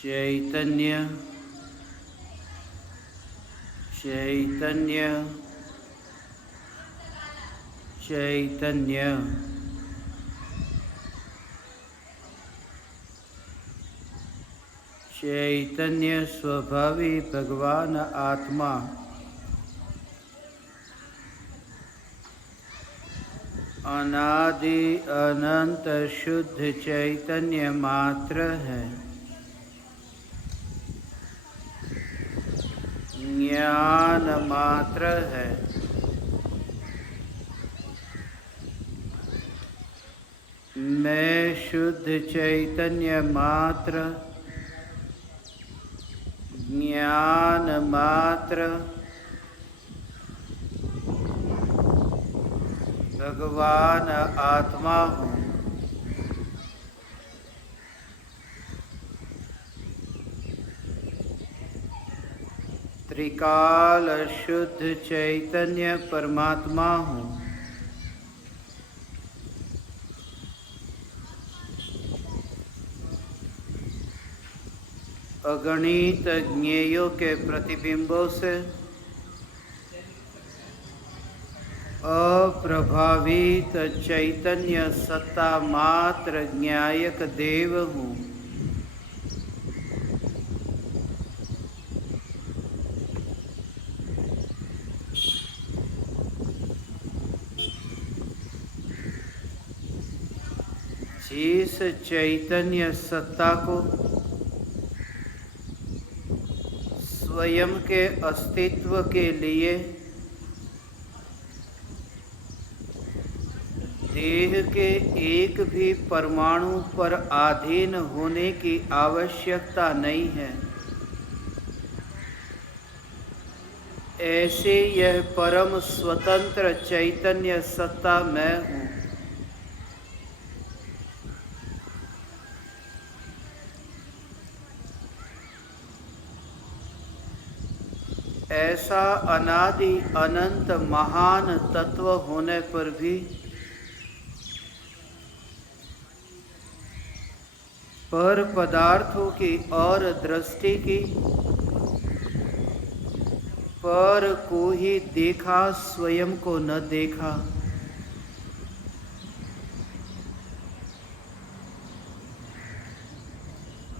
चैतन्य चैतन्य चैतन्य चैतन्य स्वभावी भगवान आत्मा अनादि अनंत शुद्ध चैतन्य मात्र है। ज्ञान मात्र है। मैं शुद्ध चैतन्य मात्र, ज्ञान मात्र, भगवान आत्मा हूँ। त्रिकाल शुद्ध चैतन्य परमात्मा हूँ। अगणित ज्ञेयों के प्रतिबिंबों से अप्रभावित चैतन्य सत्ता मात्र ज्ञायक देव हूँ। जिस चैतन्य सत्ता को स्वयं के अस्तित्व के लिए देह के एक भी परमाणु पर अधीन होने की आवश्यकता नहीं है, ऐसे यह परम स्वतंत्र चैतन्य सत्ता मैं हूँ। ऐसा अनादि अनंत महान तत्व होने पर भी पर पदार्थों की और दृष्टि की, पर को ही देखा, स्वयं को न देखा।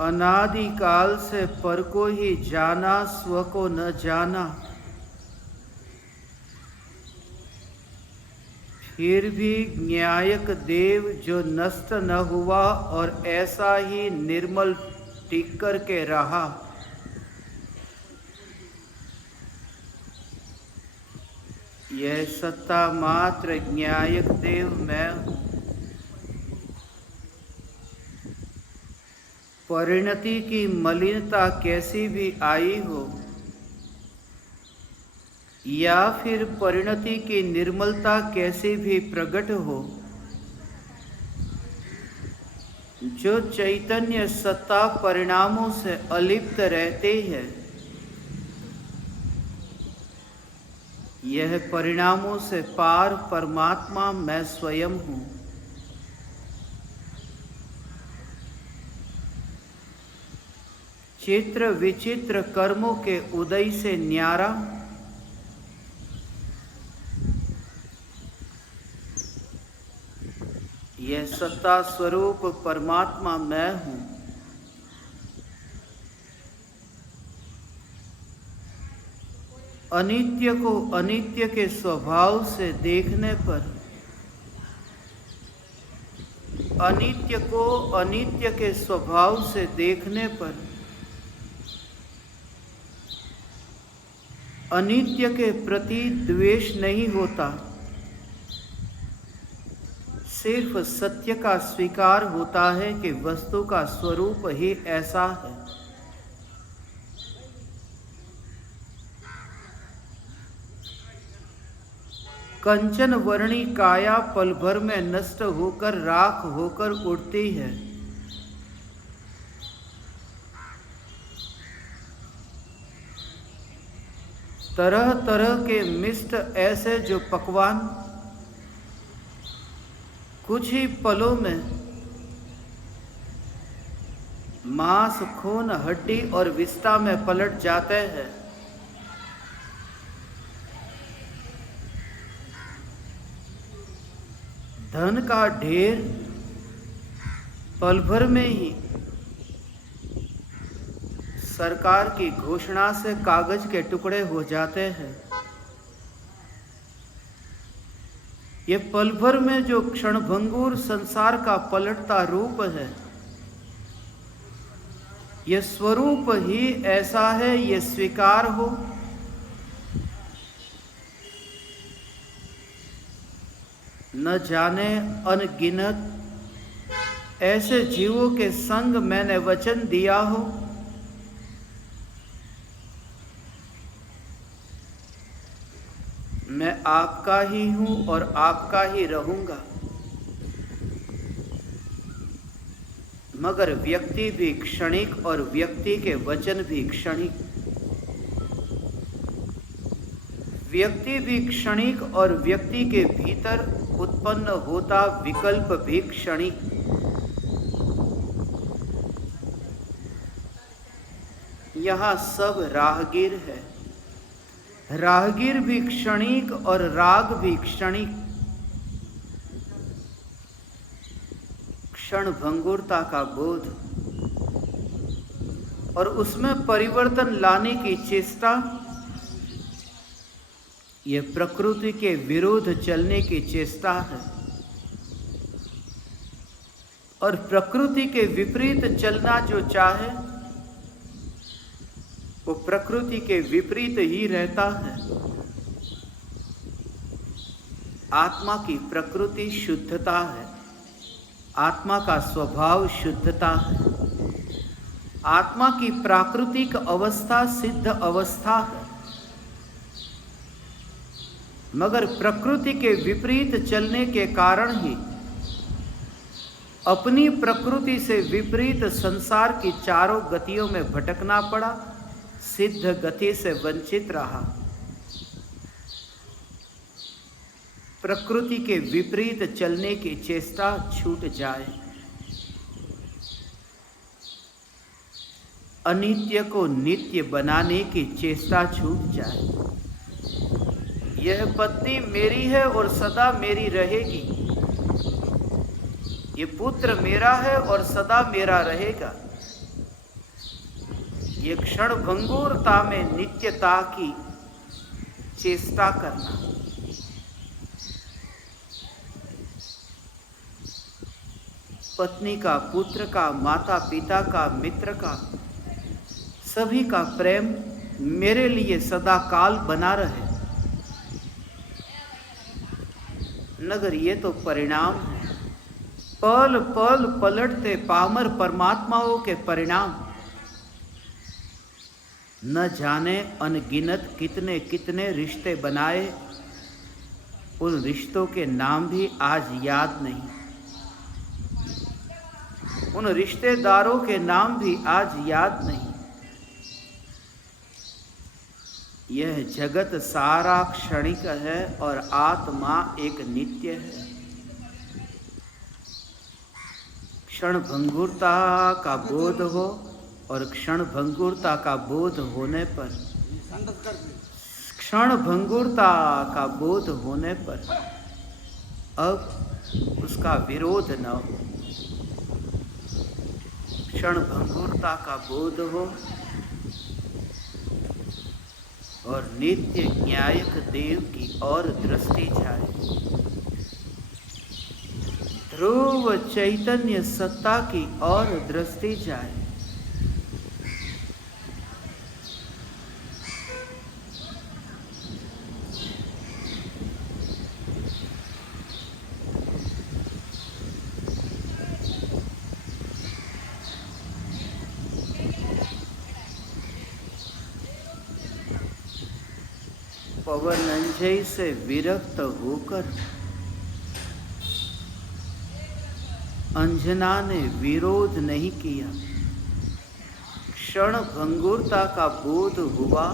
अनादि काल से पर को ही जाना, स्व को न जाना, फिर भी न्यायक देव जो नष्ट न हुआ और ऐसा ही निर्मल टिक कर के रहा, यह सत्ता मात्र न्यायक देव मैं हूँ। परिणति की मलिनता कैसी भी आई हो या फिर परिणति की निर्मलता कैसी भी प्रकट हो, जो चैतन्य सत्ता परिणामों से अलिप्त रहते हैं, यह परिणामों से पार परमात्मा मैं स्वयं हूँ। चित्र विचित्र कर्मों के उदय से न्यारा यह सत्ता स्वरूप परमात्मा मैं हूँ। अनित्य को अनित्य के स्वभाव से देखने पर, अनित्य को अनित्य के स्वभाव से देखने पर, अनित्य के प्रति द्वेष नहीं होता, सिर्फ सत्य का स्वीकार होता है कि वस्तु का स्वरूप ही ऐसा है। कंचन वर्णी काया पल भर में नष्ट होकर राख होकर उड़ती है। तरह तरह के मिष्ट ऐसे जो पकवान कुछ ही पलों में मांस, खून, हड्डी और विष्ठा में पलट जाते हैं। धन का ढेर पल भर में ही सरकार की घोषणा से कागज के टुकड़े हो जाते हैं। ये पल भर में जो क्षणभंगुर संसार का पलटता रूप है, ये स्वरूप ही ऐसा है, ये स्वीकार हो। न जाने अनगिनत ऐसे जीवों के संग मैंने वचन दिया हो, मैं आपका ही हूं और आपका ही रहूंगा। मगर व्यक्ति भी क्षणिक और व्यक्ति के वचन भी क्षणिक, व्यक्ति भी क्षणिक और व्यक्ति के भीतर उत्पन्न होता विकल्प भी क्षणिक। यहाँ सब राहगीर है, राहगीर भी क्षणिक और राग भी क्षणिक। क्षण भंगुरता का बोध और उसमें परिवर्तन लाने की चेष्टा, ये प्रकृति के विरुद्ध चलने की चेष्टा है। और प्रकृति के विपरीत चलना जो चाहे वो प्रकृति के विपरीत ही रहता है। आत्मा की प्रकृति शुद्धता है, आत्मा का स्वभाव शुद्धता है, आत्मा की प्राकृतिक अवस्था सिद्ध अवस्था है। मगर प्रकृति के विपरीत चलने के कारण ही अपनी प्रकृति से विपरीत संसार की चारों गतियों में भटकना पड़ा, सिद्ध गति से वंचित रहा। प्रकृति के विपरीत चलने की चेष्टा छूट जाए, अनित्य को नित्य बनाने की चेष्टा छूट जाए। यह पत्नी मेरी है और सदा मेरी रहेगी, ये पुत्र मेरा है और सदा मेरा रहेगा। ये क्षण भंगुरता में नित्यता की चेष्टा करना, पत्नी का, पुत्र का, माता पिता का, मित्र का, सभी का प्रेम मेरे लिए सदा काल बना रहे। नगर ये तो परिणाम है, पल पल पलटते पामर परमात्माओं के परिणाम। न जाने अनगिनत कितने कितने रिश्ते बनाए, उन रिश्तों के नाम भी आज याद नहीं, उन रिश्तेदारों के नाम भी आज याद नहीं। यह जगत सारा क्षणिक है और आत्मा एक नित्य है। क्षण भंगुरता का बोध हो और क्षण भंगुरता का बोध होने पर, क्षण भंगुरता का बोध होने पर अब उसका विरोध न हो। क्षण भंगुरता का बोध हो और नित्य न्यायक देव की ओर दृष्टि जाए। ध्रुव चैतन्य सत्ता की ओर दृष्टि जाए। पवन अंजय से विरक्त होकर अंजना ने विरोध नहीं किया। क्षण भंगुरता का बोध हुआ,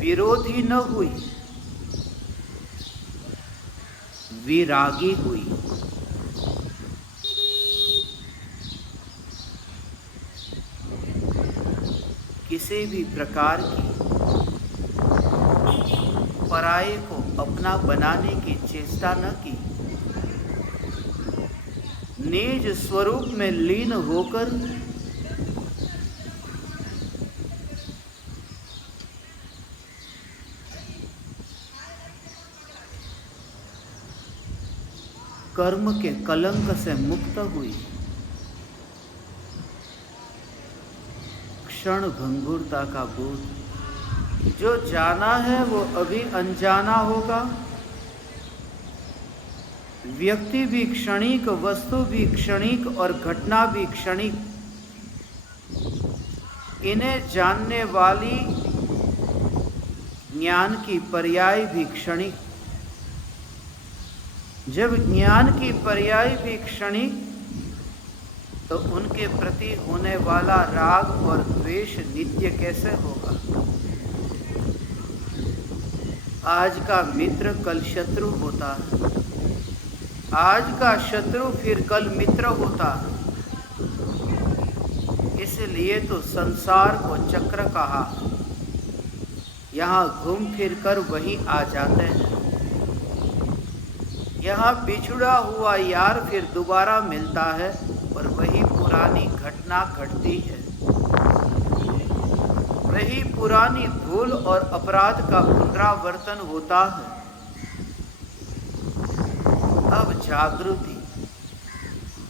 विरोधी न हुई, विरागी हुई। किसी भी प्रकार की पराये को अपना बनाने की चेष्टा न की। निज स्वरूप में लीन होकर कर्म के कलंक से मुक्त हुई। क्षण भंगुरता का बोध, जो जाना है वो अभी अनजाना होगा। व्यक्ति भी क्षणिक, वस्तु भी क्षणिक और घटना भी क्षणिक। इन्हें जानने वाली ज्ञान की पर्याय भी क्षणिक। जब ज्ञान की पर्याय भी क्षणिक, तो उनके प्रति होने वाला राग और द्वेष नित्य कैसे होगा? आज का मित्र कल शत्रु होता है, आज का शत्रु फिर कल मित्र होता है। इसलिए तो संसार को चक्र कहा। यहाँ घूम फिर कर वहीं आ जाते हैं। यहाँ बिछड़ा हुआ यार फिर दोबारा मिलता है और वही पुरानी घटना घटती है। वही पुरानी भूल और अपराध का पुनरावर्तन होता है। अब जागृति,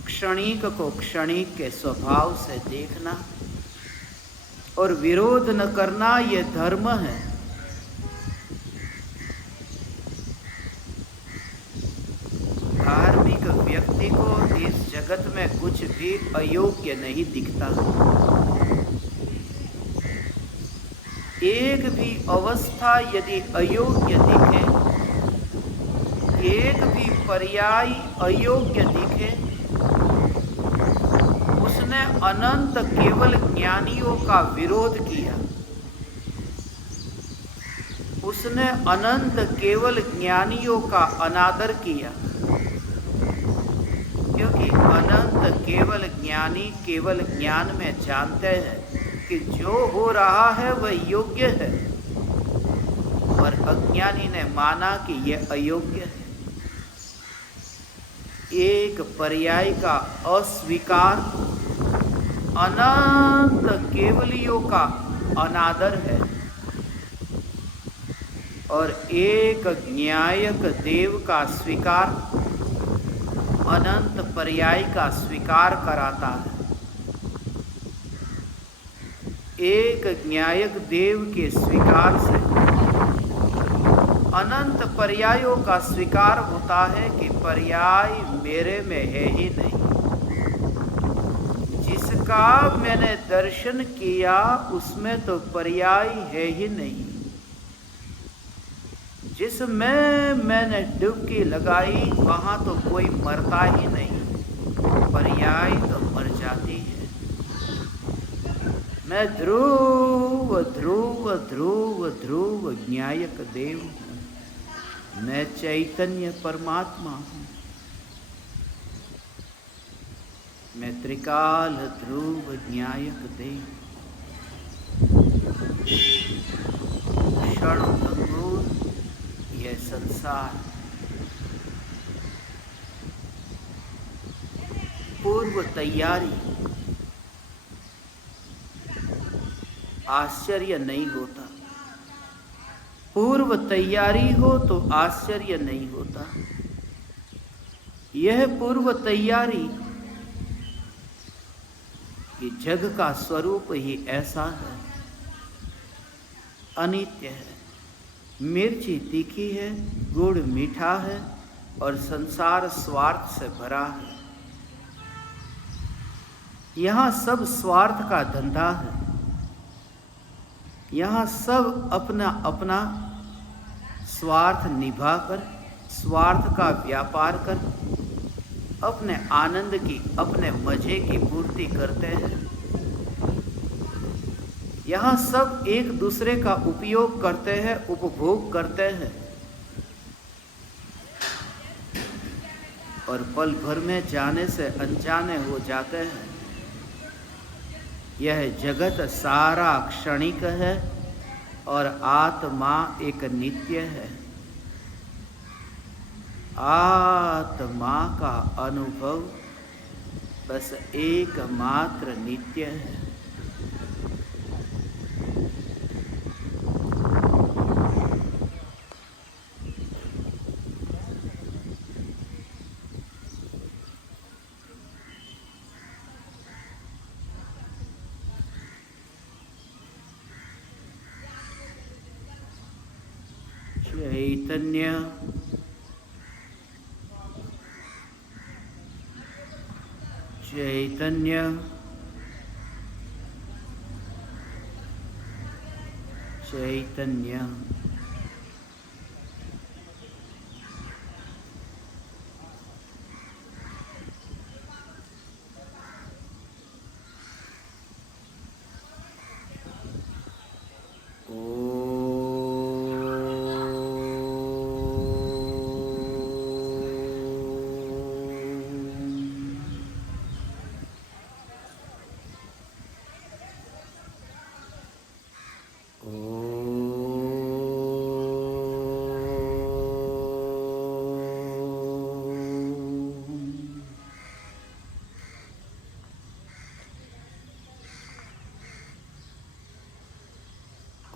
क्षणिक को क्षणिक के स्वभाव से देखना और विरोध न करना, ये धर्म है। धार्मिक व्यक्ति को इस जगत में कुछ भी अयोग्य नहीं दिखता। एक भी अवस्था यदि अयोग्य दिखे, एक भी पर्याय अयोग्य दिखे, उसने अनंत केवल ज्ञानियों का विरोध किया। उसने अनंत केवल ज्ञानियों का अनादर किया। क्योंकि अनंत केवल ज्ञानी केवल ज्ञान में जानते हैं कि जो हो रहा है वह योग्य है, और अज्ञानी ने माना कि यह अयोग्य है। एक पर्याय का अस्वीकार अनंत केवलियों का अनादर है, और एक न्यायक देव का स्वीकार अनंत पर्याय का स्वीकार कराता है। एक न्यायक देव के स्वीकार से अनंत पर्यायों का स्वीकार होता है कि पर्याय मेरे में है ही नहीं। जिसका मैंने दर्शन किया उसमें तो पर्याय है ही नहीं। जिसमें मैंने डुबकी लगाई वहां तो कोई मरता ही नहीं, पर्याय तो मर जाती है। मैं ध्रुव ध्रुव ध्रुव ध्रुव न्यायक देव हूँ। मैं चैतन्य परमात्मा हूँ। मैं त्रिकाल ध्रुव न्यायक देव। क्षण भंगुर यह संसार। पूर्व तैयारी, आश्चर्य नहीं होता। पूर्व तैयारी हो तो आश्चर्य नहीं होता। यह पूर्व तैयारी कि जग का स्वरूप ही ऐसा है, अनित्य है। मिर्ची तीखी है, गुड़ मीठा है, और संसार स्वार्थ से भरा है। यहाँ सब स्वार्थ का धंधा है। यहाँ सब अपना अपना स्वार्थ निभाकर, स्वार्थ का व्यापार कर अपने आनंद की, अपने मजे की पूर्ति करते हैं। यहाँ सब एक दूसरे का उपयोग करते हैं, उपभोग करते हैं, और पल भर में जाने से अनजाने हो जाते हैं। यह जगत सारा क्षणिक है और आत्मा एक नित्य है। आत्मा का अनुभव बस एकमात्र नित्य है। चैतन्य चैतन्य चैतन्य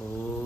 ओ